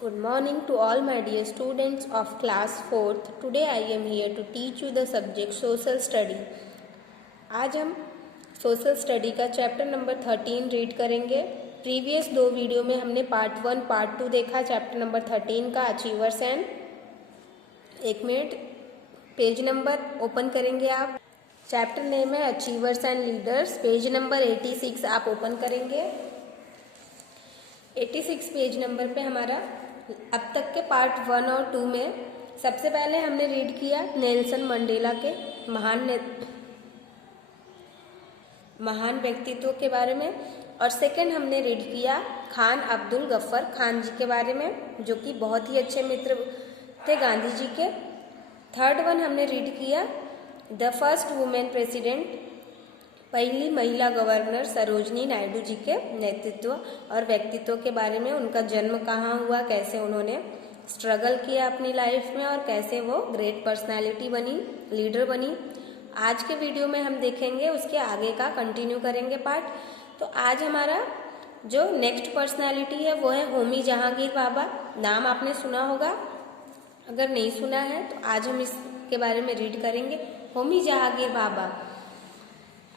Good morning to all my dear students of class 4th. Today I am here to teach you the subject social study. आज हम social study का chapter number 13 read करेंगे। Previous दो video में हमने part 1 part 2 देखा chapter number 13 का achievers and. एक मिनट, पेज नंबर ओपन करेंगे आप। चैप्टर नेम है achievers and leaders. Page number 86 आप ओपन करेंगे। 86 पेज नंबर पे हमारा अब तक के पार्ट 1 और 2 में सबसे पहले हमने रीड किया नेल्सन मंडेला के महान व्यक्तित्व के बारे में, और सेकंड हमने रीड किया खान अब्दुल गफ्फर खान जी के बारे में, जो कि बहुत ही अच्छे मित्र थे गांधी जी के। थर्ड वन हमने रीड किया द फर्स्ट वुमेन प्रेसिडेंट, पहली महिला गवर्नर सरोजनी नायडू जी के नेतृत्व और व्यक्तित्व के बारे में। उनका जन्म कहाँ हुआ, कैसे उन्होंने स्ट्रगल किया अपनी लाइफ में और कैसे वो ग्रेट पर्सनालिटी बनी, लीडर बनी। आज के वीडियो में हम देखेंगे, उसके आगे का कंटिन्यू करेंगे पार्ट। तो आज हमारा जो नेक्स्ट पर्सनालिटी है वो है होमी जहांगीर भाभा। नाम आपने सुना होगा, अगर नहीं सुना है तो आज हम इसके बारे में रीड करेंगे। Homi Jehangir Bhabha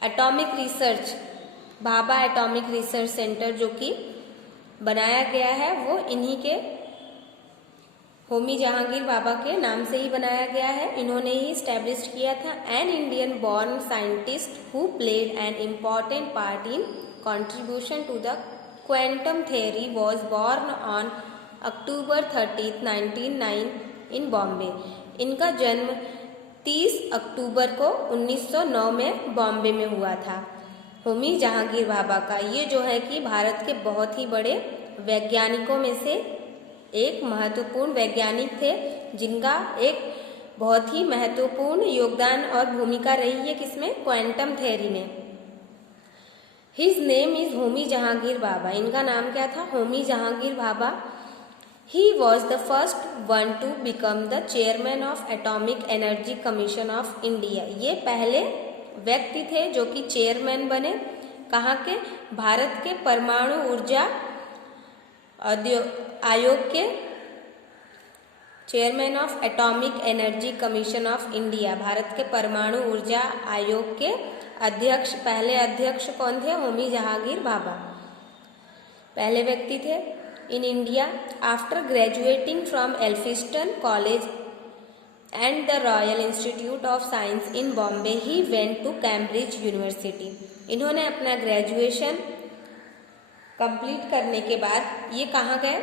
atomic research, Bhabha atomic research centre जो कि बनाया गया है वो इन्हीं के होमी जहांगीर भाभा के नाम से ही बनाया गया है। इन्होंने ही स्टैब्लिश किया था। An Indian born scientist who played an important part in contribution to the quantum theory was born on October 30, 1909 इन बॉम्बे। इनका जन्म 30 अक्टूबर को 1909 में बॉम्बे में हुआ था। होमी जहांगीर भाभा का ये जो है कि भारत के बहुत ही बड़े वैज्ञानिकों में से एक महत्वपूर्ण वैज्ञानिक थे, जिनका एक बहुत ही महत्वपूर्ण योगदान और भूमिका रही है किसमें, क्वांटम थ्योरी में। His name is Homi Jehangir Bhabha. इनका नाम क्या था, Homi Jehangir Bhabha. He was the first one to become the chairman of Atomic Energy Commission of India. ये पहले व्यक्ति थे जो कि चेयरमैन बने, कहाँ के, भारत के परमाणु ऊर्जा आयोग के chairman of atomic energy commission of India. Bharat के परमाणु ऊर्जा आयोग के अध्यक्ष, पहले अध्यक्ष कौन थे, होमी जहांगीर भाभा पहले व्यक्ति थे in India. After graduating from Elphinstone College and the Royal Institute of Science in Bombay, he went to Cambridge University. इन्होंने अपना ग्रेजुएशन कंप्लीट करने के बाद ये कहाँ गए,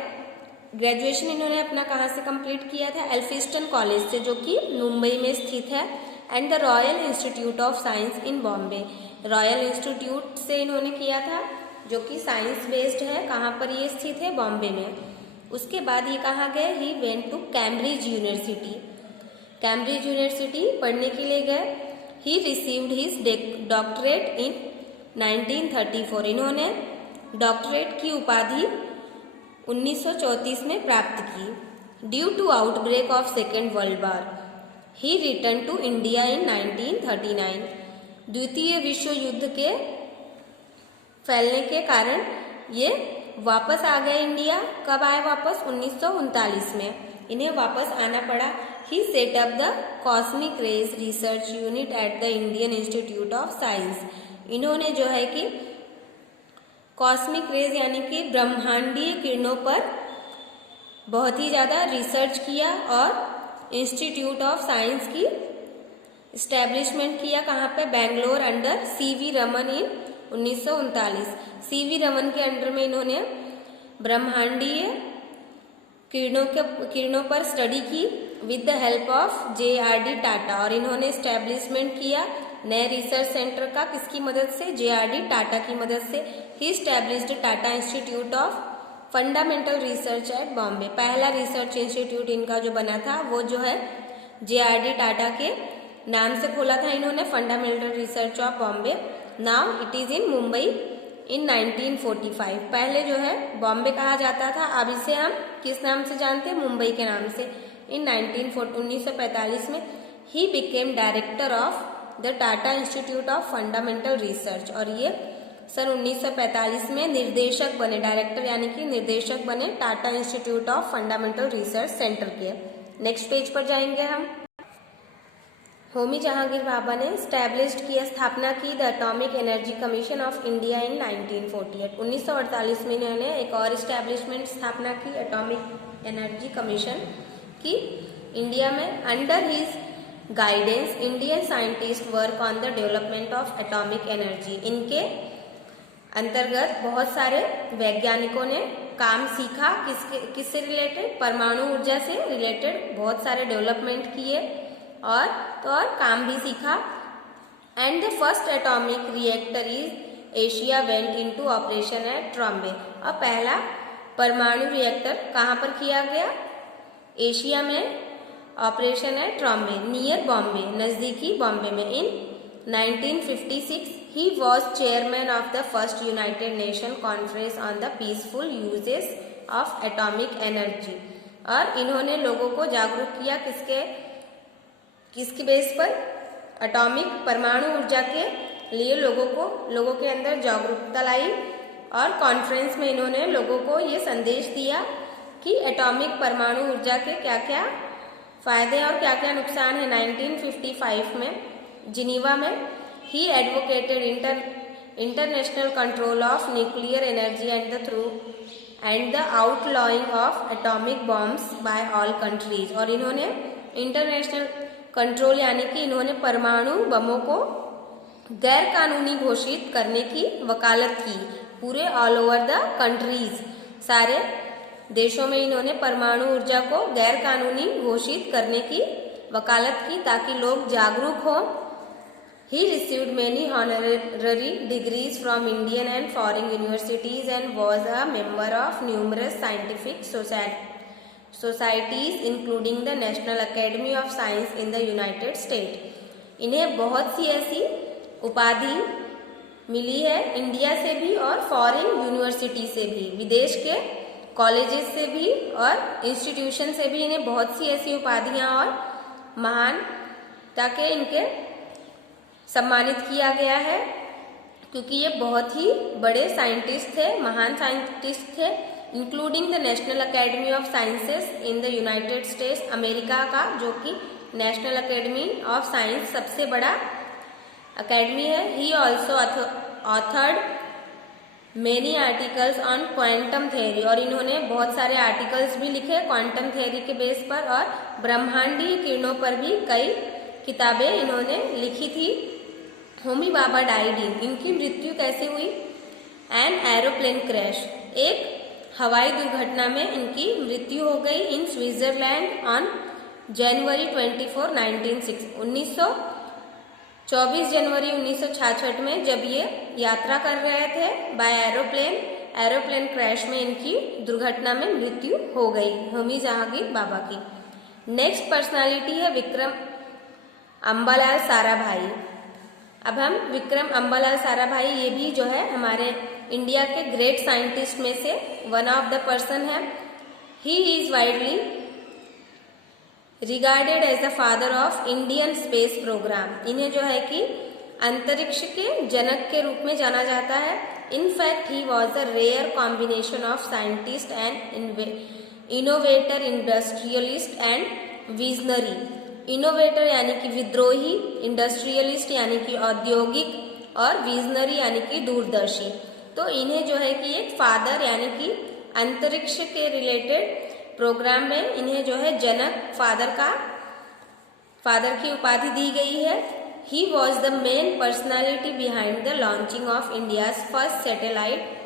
ग्रेजुएशन इन्होंने अपना कहाँ से कंप्लीट किया था, एल्फिंस्टन कॉलेज से जो कि मुंबई में स्थित है, and the royal institute of science in Bombay. Royal institute से इन्होंने किया था जो कि साइंस बेस्ड है। कहाँ पर ये स्थित है, बॉम्बे में। उसके बाद ये कहाँ गए, he went to Cambridge University. Cambridge University पढ़ने के लिए गए। He received his doctorate in 1934। इन्होंने डॉक्टरेट की उपाधि 1934 में प्राप्त की। Due to outbreak of second world war he return to India in 1939। द्वितीय विश्व युद्ध के फैलने के कारण ये वापस आ गए इंडिया। कब आए वापस, 1939 में इन्हें वापस आना पड़ा। He set up the cosmic rays research unit at the Indian Institute of Science. इन्होंने जो है कि कॉस्मिक रेज यानी कि ब्रह्मांडीय किरणों पर बहुत ही ज़्यादा रिसर्च किया और इंस्टीट्यूट ऑफ साइंस की इस्टेब्लिशमेंट किया। कहाँ पे, बेंगलोर, अंडर सीवी रमन इन 1939। सीवी रमन के अंडर में इन्होंने ब्रह्मांडीय किरणों पर स्टडी की with the help of JRD Tata. और इन्होंने इस्टेब्लिशमेंट किया नए रिसर्च सेंटर का, किसकी मदद से, JRD टाटा की मदद से। He established Tata Institute of Fundamental Research at Bombay. पहला रिसर्च इंस्टीट्यूट इनका जो बना था वो जो है JRD टाटा के नाम से खोला था इन्होंने, fundamental research of Bombay. Now it is in Mumbai in 1945। पहले जो है बॉम्बे कहा जाता था, अब इसे हम किस नाम से जानते हैं, मुंबई के नाम से। इन 1945 में he became director of the Tata Institute of Fundamental research. और ये सन 1945 में निर्देशक बने, डायरेक्टर यानी कि निर्देशक बने Tata Institute of Fundamental research centre के। नेक्स्ट पेज पर जाएंगे हम। होमी जहांगीर भाभा ने स्टैब्लिश्ड की, स्थापना की the atomic energy commission of India in 1948। 1948 में इन्होंने एक और स्टैब्लिशमेंट स्थापना की, एटॉमिक एनर्जी कमीशन की इंडिया में। Under his guidance Indian scientist work on the development of atomic energy. इनके अंतर्गत बहुत सारे वैज्ञानिकों ने काम सीखा, किससे रिलेटेड, परमाणु ऊर्जा से रिलेटेड बहुत सारे डेवलपमेंट किए और काम भी सीखा। And the first atomic reactor is Asia went into operation at Trombay. और पहला परमाणु रिएक्टर कहाँ पर किया गया? एशिया में ऑपरेशन है ट्रॉम्बे, नियर बॉम्बे, नजदीकी बॉम्बे में। इन 1956 he was chairman of the first United nation conference on the peaceful uses of atomic energy. और इन्होंने लोगों को जागरूक किया किसके बेस पर? एटॉमिक परमाणु ऊर्जा के लिए लोगों के अंदर जागरूकता लाई। और कॉन्फ्रेंस में इन्होंने लोगों को ये संदेश दिया कि एटॉमिक परमाणु ऊर्जा के क्या क्या फायदे और क्या क्या नुकसान है। 1955 में जिनीवा में he advocated international control of nuclear energy and the outlawing of atomic bombs by all countries. और इन्होंने इंटरनेशनल कंट्रोल यानी कि इन्होंने परमाणु बमों को गैर कानूनी घोषित करने की वकालत की पूरे ऑल ओवर द कंट्रीज, सारे देशों में इन्होंने परमाणु ऊर्जा को गैर कानूनी घोषित करने की वकालत की ताकि लोग जागरूक हों। He received many honorary degrees from Indian and foreign universities and was a member of numerous scientific societies including the national academy of science in the United state. इन्हें बहुत सी ऐसी उपाधि मिली है इंडिया से भी और फॉरेन यूनिवर्सिटी से भी, विदेश के कॉलेजेस से भी और इंस्टीट्यूशन से भी इन्हें बहुत सी ऐसी उपाधियां और महानता के इनके सम्मानित किया गया है क्योंकि ये बहुत ही बड़े साइंटिस्ट थे, महान साइंटिस्ट थे। Including the national academy of sciences in the United states, America का जो कि नेशनल अकेडमी ऑफ साइंस सबसे बड़ा अकेडमी है। He also authored many articles on quantum theory. और इन्होंने बहुत सारे आर्टिकल्स भी लिखे क्वांटम थ्योरी के बेस पर और ब्रह्मांडीय किरणों पर भी कई किताबें इन्होंने लिखी थी। होमी भाभा डाइड इन, इनकी मृत्यु कैसे हुई? एन एरोप्लेन क्रैश, एक हवाई दुर्घटना में इनकी मृत्यु हो गई इन स्विट्जरलैंड ऑन जनवरी 24, 24 जनवरी 1966 में जब ये यात्रा कर रहे थे बाय एरोप्लेन क्रैश में इनकी दुर्घटना में मृत्यु हो गई होमी जहांगीर भाभा की। नेक्स्ट पर्सनालिटी है विक्रम अंबालाल साराभाई। अब हम विक्रम अंबालाल साराभाई, ये भी जो है हमारे इंडिया के ग्रेट साइंटिस्ट में से वन ऑफ द पर्सन है। He is widely regarded as the father of Indian space program. इन्हें जो है कि अंतरिक्ष के जनक के रूप में जाना जाता है। In fact he was a rare combination of scientist and innovator, industrialist and visionary. Innovator यानी कि विद्रोही, इंडस्ट्रियलिस्ट यानी कि औद्योगिक और विजनरी यानी कि दूरदर्शी। तो इन्हें जो है कि एक फादर यानी कि अंतरिक्ष के रिलेटेड प्रोग्राम में इन्हें जो है जनक, फादर की उपाधि दी गई है। He was the main personality behind the launching of India's first satellite.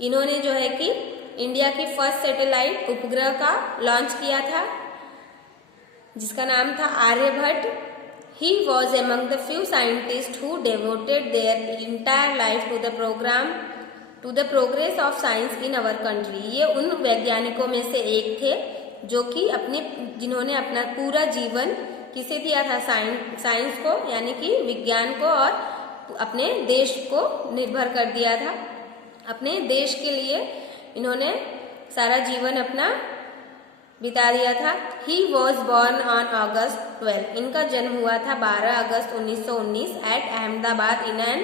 इन्होंने जो है कि इंडिया की फर्स्ट सैटेलाइट उपग्रह का लॉन्च किया था जिसका नाम था Aryabhata. He was among the few scientist who devoted their entire life to the progress of science in our country. ये उन वैज्ञानिकों में से एक थे जो कि जिन्होंने अपना पूरा जीवन किसे दिया था? साइंस को यानी कि विज्ञान को, और अपने देश को निर्भर कर दिया था। अपने देश के लिए इन्होंने सारा जीवन अपना बिता दिया था। He was born on August 12। इनका जन्म हुआ था 12 अगस्त 1919 at Ahmedabad in an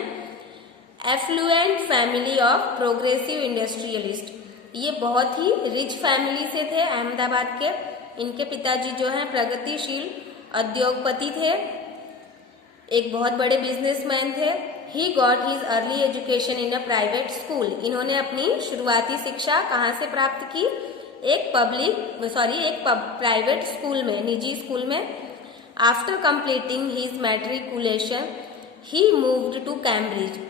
affluent family of progressive industrialist. ये बहुत ही रिच फैमिली से थे अहमदाबाद के। इनके पिताजी जो हैं प्रगतिशील उद्योगपति थे, एक बहुत बड़े बिजनेसमैन थे। He got his early education in a private school. इन्होंने अपनी शुरुआती शिक्षा कहाँ से प्राप्त की? एक प्राइवेट स्कूल में, निजी स्कूल में। After completing his matriculation he moved to Cambridge.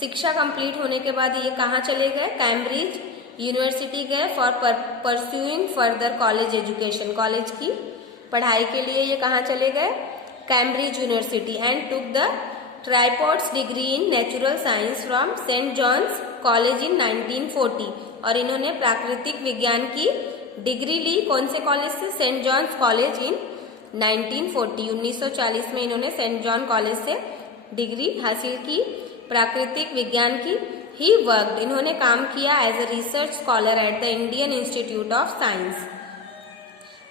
शिक्षा कंप्लीट होने के बाद ये कहाँ चले गए? कैम्ब्रिज यूनिवर्सिटी गए for pursuing further college education. College की पढ़ाई के लिए ये कहाँ चले गए? Cambridge University. And took the tripods degree in natural science from Saint John's College in 1940। और इन्होंने प्राकृतिक विज्ञान की डिग्री ली कौन से कॉलेज से? Saint John's College in 1940। 1940 में इन्होंने सेंट जॉन कॉलेज से डिग्री हासिल की प्राकृतिक विज्ञान की। ही वर्कड, इन्होंने काम किया as a research scholar at the Indian Institute of Science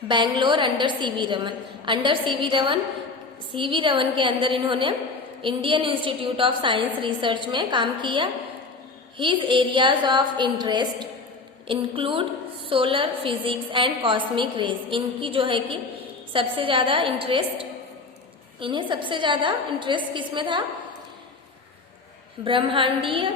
Bangalore under CV Raman. Under CV Raman के अंदर इन्होंने Indian Institute of Science research में काम किया। His areas of interest include solar physics and cosmic rays. इनकी जो है कि सबसे ज़्यादा इंटरेस्ट किस में था? ब्रह्मांडीय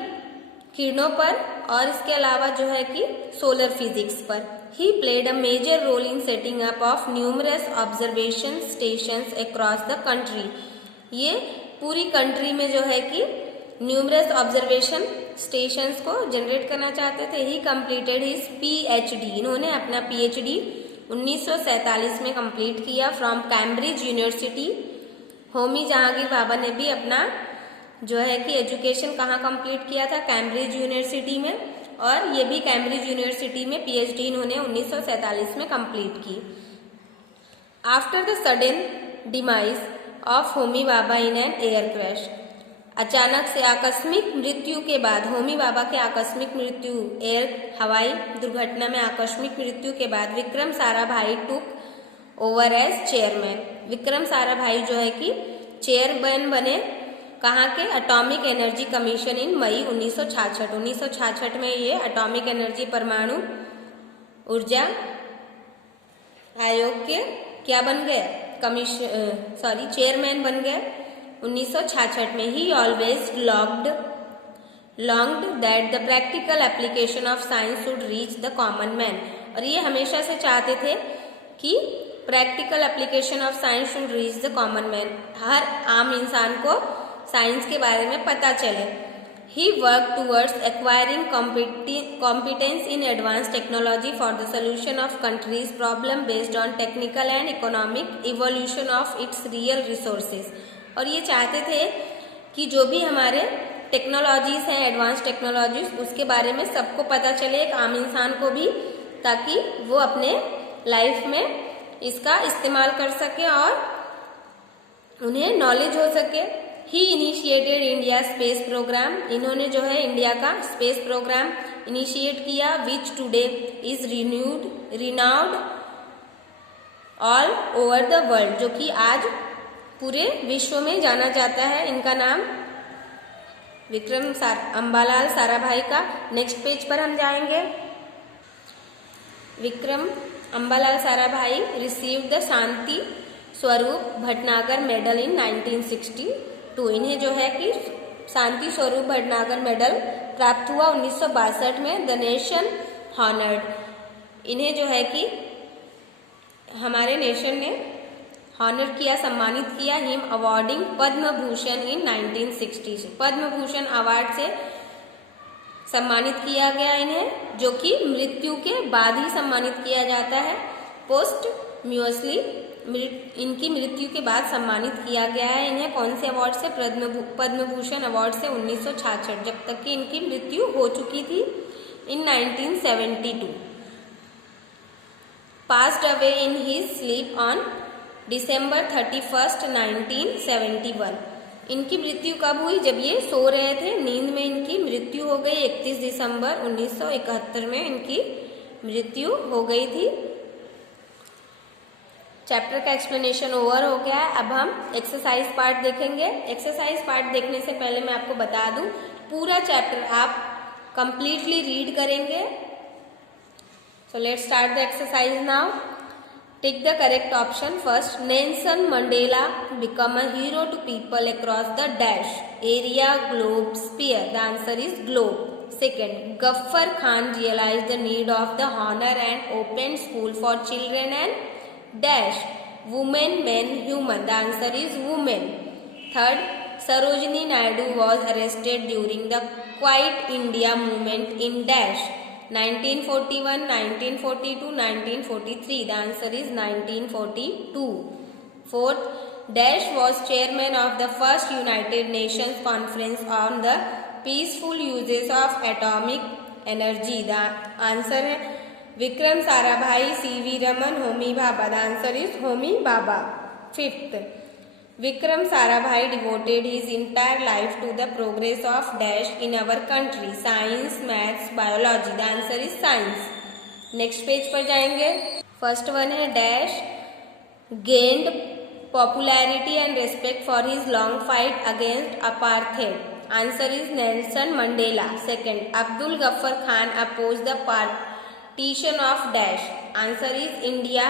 किरणों पर, और इसके अलावा जो है कि सोलर फिजिक्स पर। He played a major role in setting up of numerous observation stations across the country. ये पूरी कंट्री में जो है कि न्यूमरस ऑब्जर्वेशन स्टेशंस को जनरेट करना चाहते थे। He completed his PhD। इन्होंने अपना PhD 1947 में कंप्लीट किया from Cambridge University. Homi Jehangir Bhabha ने भी अपना जो है कि एजुकेशन कहाँ कंप्लीट किया था? कैम्ब्रिज यूनिवर्सिटी में। और ये भी कैम्ब्रिज यूनिवर्सिटी में PhD इन्होंने 1947 में कंप्लीट की। After the sudden demise of Homi Bhabha in an air crash. अचानक से आकस्मिक मृत्यु के बाद, होमी भाभा के आकस्मिक मृत्यु, हवाई दुर्घटना में आकस्मिक मृत्यु के बाद Vikram Sarabhai took over as chairman. Vikram Sarabhai जो है कि चेयरमैन बने कहाँ के? Atomic energy commission in May 1966। 1966 में ये एटॉमिक एनर्जी परमाणु ऊर्जा आयोग के क्या बन गए? चेयरमैन बन गए 1966 में। He always longed that the practical application of science should reach the common man. और ये हमेशा से चाहते थे कि practical application of science should reach the common man, हर आम इंसान को साइंस के बारे में पता चले। He work towards acquiring competence in advance technology for the solution of countries problem based on technical and economic evolution of its real resources. और ये चाहते थे कि जो भी हमारे टेक्नोलॉजीज हैं, एडवांस टेक्नोलॉजीज, उसके बारे में सबको पता चले, एक आम इंसान को भी, ताकि वो अपने लाइफ में इसका इस्तेमाल कर सके और उन्हें नॉलेज हो सके। He initiated India space program. इन्होंने जो है इंडिया का स्पेस प्रोग्राम इनिशिएट किया, which today is renowned all over the world, जो कि आज पूरे विश्व में जाना जाता है। इनका नाम विक्रम अम्बालाल साराभाई का। नेक्स्ट पेज पर हम जाएंगे। Vikram Ambalal Sarabhai received the Shanti Swarup Bhatnagar medal in 1962। इन्हें जो है कि शांति स्वरूप भटनागर मेडल प्राप्त हुआ 1962 में। The nation honoured. इन्हें जो है कि हमारे नेशन ने हॉनर किया, सम्मानित किया। हिम अवार्डिंग पद्म भूषण इन 1960 से पद्म भूषण अवार्ड से सम्मानित किया गया इन्हें, जो कि मृत्यु के बाद ही सम्मानित किया जाता है। पोस्टम्यूसली इनकी मृत्यु के बाद सम्मानित किया गया है इन्हें। कौन से अवार्ड से? पद्म भूषण अवार्ड से 1966, जब तक कि इनकी मृत्यु हो चुकी थी इन 1972। Passed away in his sleep on December 31, 1971। इनकी मृत्यु कब हुई? जब ये सो रहे थे, नींद में इनकी मृत्यु हो गई। 31 दिसंबर 1971 में इनकी मृत्यु हो गई थी। चैप्टर का एक्सप्लेनेशन ओवर हो गया है। अब हम एक्सरसाइज पार्ट देखेंगे। एक्सरसाइज पार्ट देखने से पहले मैं आपको बता दूं पूरा चैप्टर आप कंप्लीटली रीड करेंगे। So let's start the exercise now. Tick the correct option. First, Nelson Mandela become a hero to people across the dash area, globe, sphere. The answer is globe. Second, Ghaffar Khan realized the need of the honor and opened school for children and dash women, men, human. The answer is women. Third, Sarojini Naidu was arrested during the Quiet India movement in dash 1941, 1942, 1943. The answer is 1942. Fourth, Dash was chairman of the first United Nations Conference on the peaceful uses of atomic energy. The answer है Vikram Sarabhai, C.V. Raman, Homi Bhabha. The answer is Homi Bhabha. Fifth, Vikram Sarabhai devoted his entire life to the progress of dash in our country. Science, maths, biology. The answer is science. Next page पर जाएंगे। First one है dash gained popularity and respect for his long fight against apartheid. Answer is Nelson Mandela. Second, Abdul Ghaffar Khan opposed the partition of dash. Answer is India.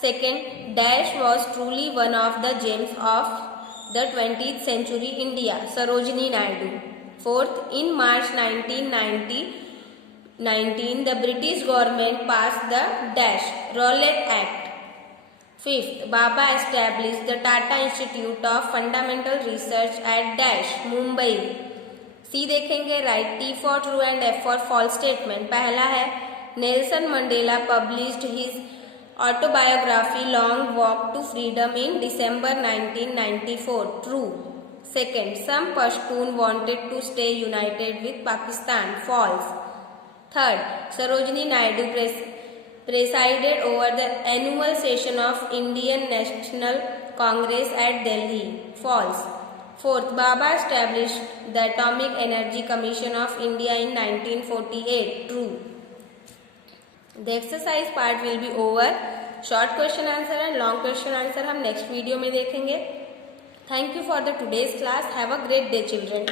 Second, dash was truly one of the gems of the 20th century India. Sarojini Naidu. Fourth, in March 1919, the British government passed the dash Rowlatt Act. Fifth, Bhabha established the Tata Institute of Fundamental Research at dash Mumbai. C देखेंगे, right T for true and F for false statement. पहला है Nelson Mandela published his autobiography Long Walk to Freedom in December 1994. True. Second, some Pashtun wanted to stay united with Pakistan. False. Third, Sarojini Naidu presided over the annual session of Indian National Congress at Delhi. False. Fourth, Bhabha established the Atomic Energy Commission of India in 1948. True. The exercise part will be over. Short question answer and long question answer हम next video में देखेंगे। Thank you for the today's class. Have a great day children.